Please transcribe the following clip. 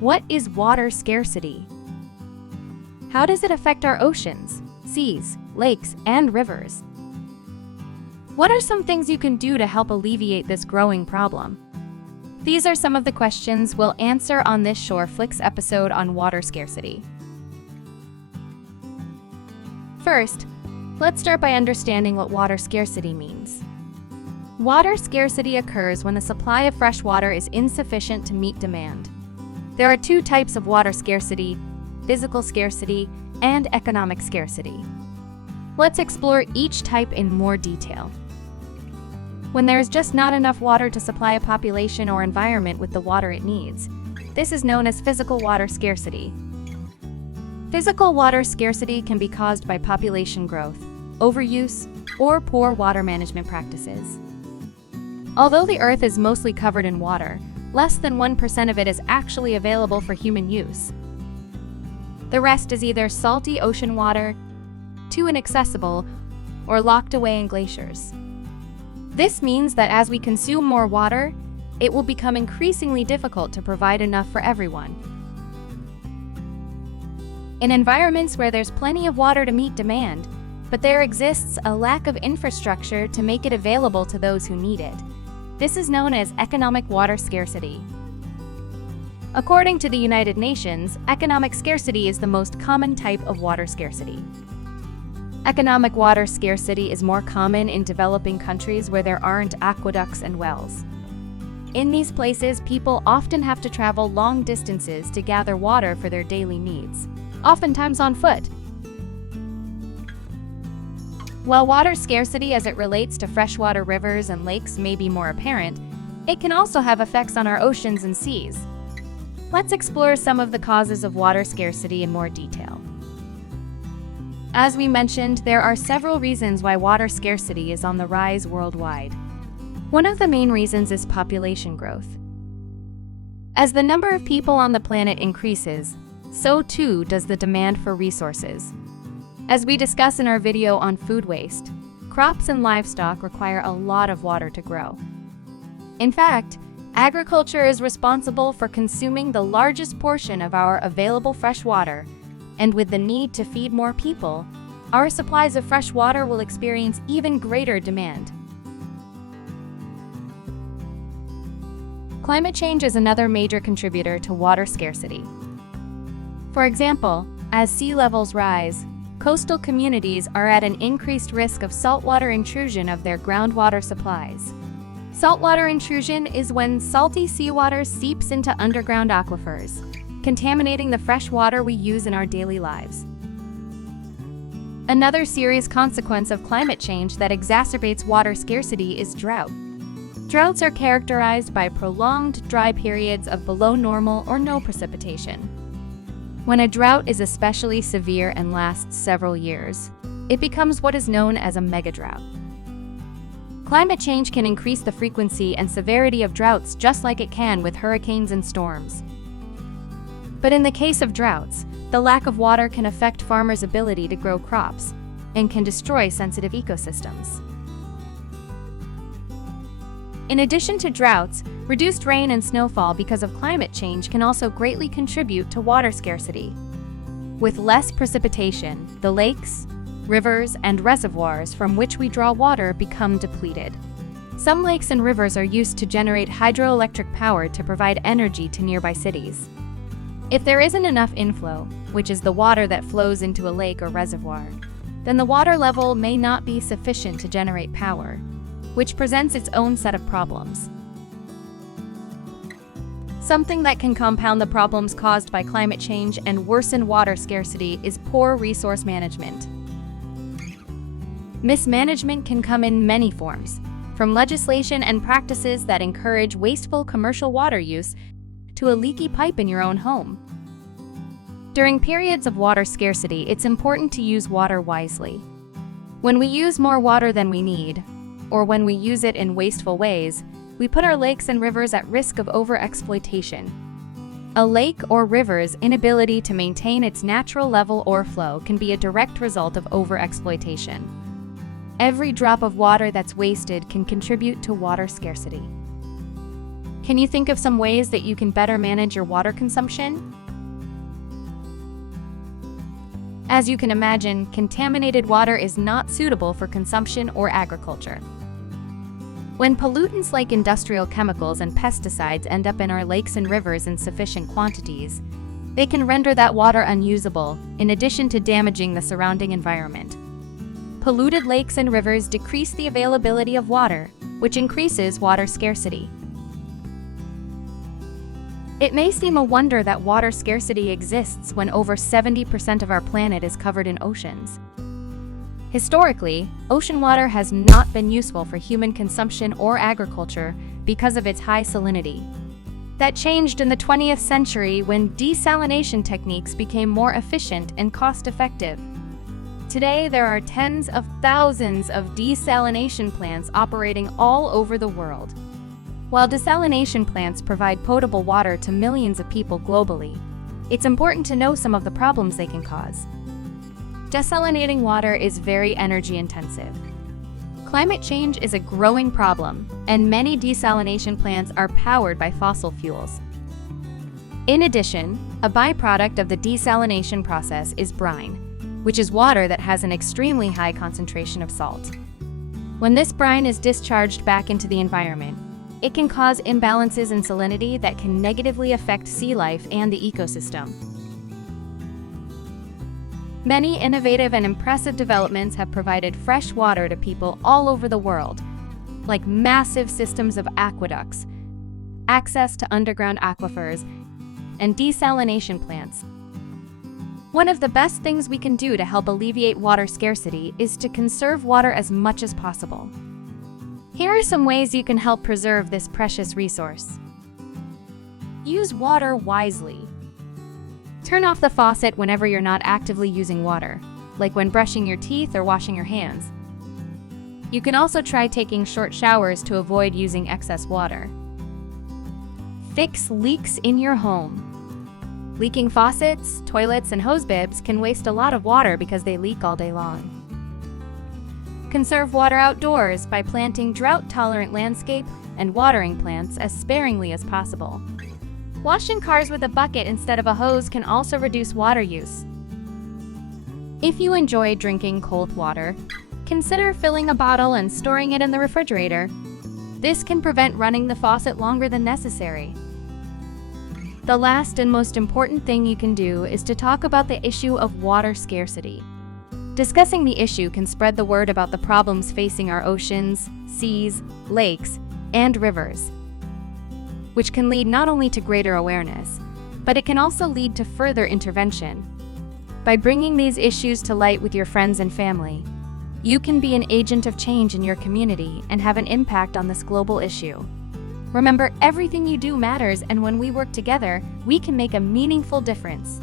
What is water scarcity? How does it affect our oceans, seas, lakes, and rivers? What are some things you can do to help alleviate this growing problem? These are some of the questions we'll answer on this Shoreflix episode on water scarcity. First, let's start by understanding what water scarcity means. Water scarcity occurs when the supply of fresh water is insufficient to meet demand. There are two types of water scarcity: physical scarcity and economic scarcity. Let's explore each type in more detail. When there is just not enough water to supply a population or environment with the water it needs, this is known as physical water scarcity. Physical water scarcity can be caused by population growth, overuse, or poor water management practices. Although the Earth is mostly covered in water, less than 1% of it is actually available for human use. The rest is either salty ocean water, too inaccessible, or locked away in glaciers. This means that as we consume more water, it will become increasingly difficult to provide enough for everyone. In environments where there's plenty of water to meet demand, but there exists a lack of infrastructure to make it available to those who need it, this is known as economic water scarcity. According to the United Nations, economic scarcity is the most common type of water scarcity. Economic water scarcity is more common in developing countries where there aren't aqueducts and wells. In these places, people often have to travel long distances to gather water for their daily needs, oftentimes on foot. While water scarcity as it relates to freshwater rivers and lakes may be more apparent, it can also have effects on our oceans and seas. Let's explore some of the causes of water scarcity in more detail. As we mentioned, there are several reasons why water scarcity is on the rise worldwide. One of the main reasons is population growth. As the number of people on the planet increases, so too does the demand for resources. As we discuss in our video on food waste, crops and livestock require a lot of water to grow. In fact, agriculture is responsible for consuming the largest portion of our available fresh water, and with the need to feed more people, our supplies of fresh water will experience even greater demand. Climate change is another major contributor to water scarcity. For example, as sea levels rise, coastal communities are at an increased risk of saltwater intrusion of their groundwater supplies. Saltwater intrusion is when salty seawater seeps into underground aquifers, contaminating the fresh water we use in our daily lives. Another serious consequence of climate change that exacerbates water scarcity is drought. Droughts are characterized by prolonged dry periods of below normal or no precipitation. When a drought is especially severe and lasts several years, it becomes what is known as a megadrought. Climate change can increase the frequency and severity of droughts just like it can with hurricanes and storms. But in the case of droughts, the lack of water can affect farmers' ability to grow crops and can destroy sensitive ecosystems. In addition to droughts, reduced rain and snowfall because of climate change can also greatly contribute to water scarcity. With less precipitation, the lakes, rivers, and reservoirs from which we draw water become depleted. Some lakes and rivers are used to generate hydroelectric power to provide energy to nearby cities. If there isn't enough inflow, which is the water that flows into a lake or reservoir, then the water level may not be sufficient to generate power, which presents its own set of problems. Something that can compound the problems caused by climate change and worsen water scarcity is poor resource management. Mismanagement can come in many forms, from legislation and practices that encourage wasteful commercial water use to a leaky pipe in your own home. During periods of water scarcity, it's important to use water wisely. When we use more water than we need, or when we use it in wasteful ways, we put our lakes and rivers at risk of overexploitation. A lake or river's inability to maintain its natural level or flow can be a direct result of overexploitation. Every drop of water that's wasted can contribute to water scarcity. Can you think of some ways that you can better manage your water consumption? As you can imagine, contaminated water is not suitable for consumption or agriculture. When pollutants like industrial chemicals and pesticides end up in our lakes and rivers in sufficient quantities, they can render that water unusable, in addition to damaging the surrounding environment. Polluted lakes and rivers decrease the availability of water, which increases water scarcity. It may seem a wonder that water scarcity exists when over 70% of our planet is covered in oceans. Historically, ocean water has not been useful for human consumption or agriculture because of its high salinity. That changed in the 20th century when desalination techniques became more efficient and cost-effective. Today, there are tens of thousands of desalination plants operating all over the world. While desalination plants provide potable water to millions of people globally, it's important to know some of the problems they can cause. Desalinating water is very energy intensive. Climate change is a growing problem, and many desalination plants are powered by fossil fuels. In addition, a byproduct of the desalination process is brine, which is water that has an extremely high concentration of salt. When this brine is discharged back into the environment, it can cause imbalances in salinity that can negatively affect sea life and the ecosystem. Many innovative and impressive developments have provided fresh water to people all over the world, like massive systems of aqueducts, access to underground aquifers, and desalination plants. One of the best things we can do to help alleviate water scarcity is to conserve water as much as possible. Here are some ways you can help preserve this precious resource. Use water wisely. Turn off the faucet whenever you're not actively using water, like when brushing your teeth or washing your hands. You can also try taking short showers to avoid using excess water. Fix leaks in your home. Leaking faucets, toilets, and hose bibs can waste a lot of water because they leak all day long. Conserve water outdoors by planting drought-tolerant landscape and watering plants as sparingly as possible. Washing cars with a bucket instead of a hose can also reduce water use. If you enjoy drinking cold water, consider filling a bottle and storing it in the refrigerator. This can prevent running the faucet longer than necessary. The last and most important thing you can do is to talk about the issue of water scarcity. Discussing the issue can spread the word about the problems facing our oceans, seas, lakes, and rivers, which can lead not only to greater awareness, but it can also lead to further intervention. By bringing these issues to light with your friends and family, you can be an agent of change in your community and have an impact on this global issue. Remember, everything you do matters, and when we work together, we can make a meaningful difference.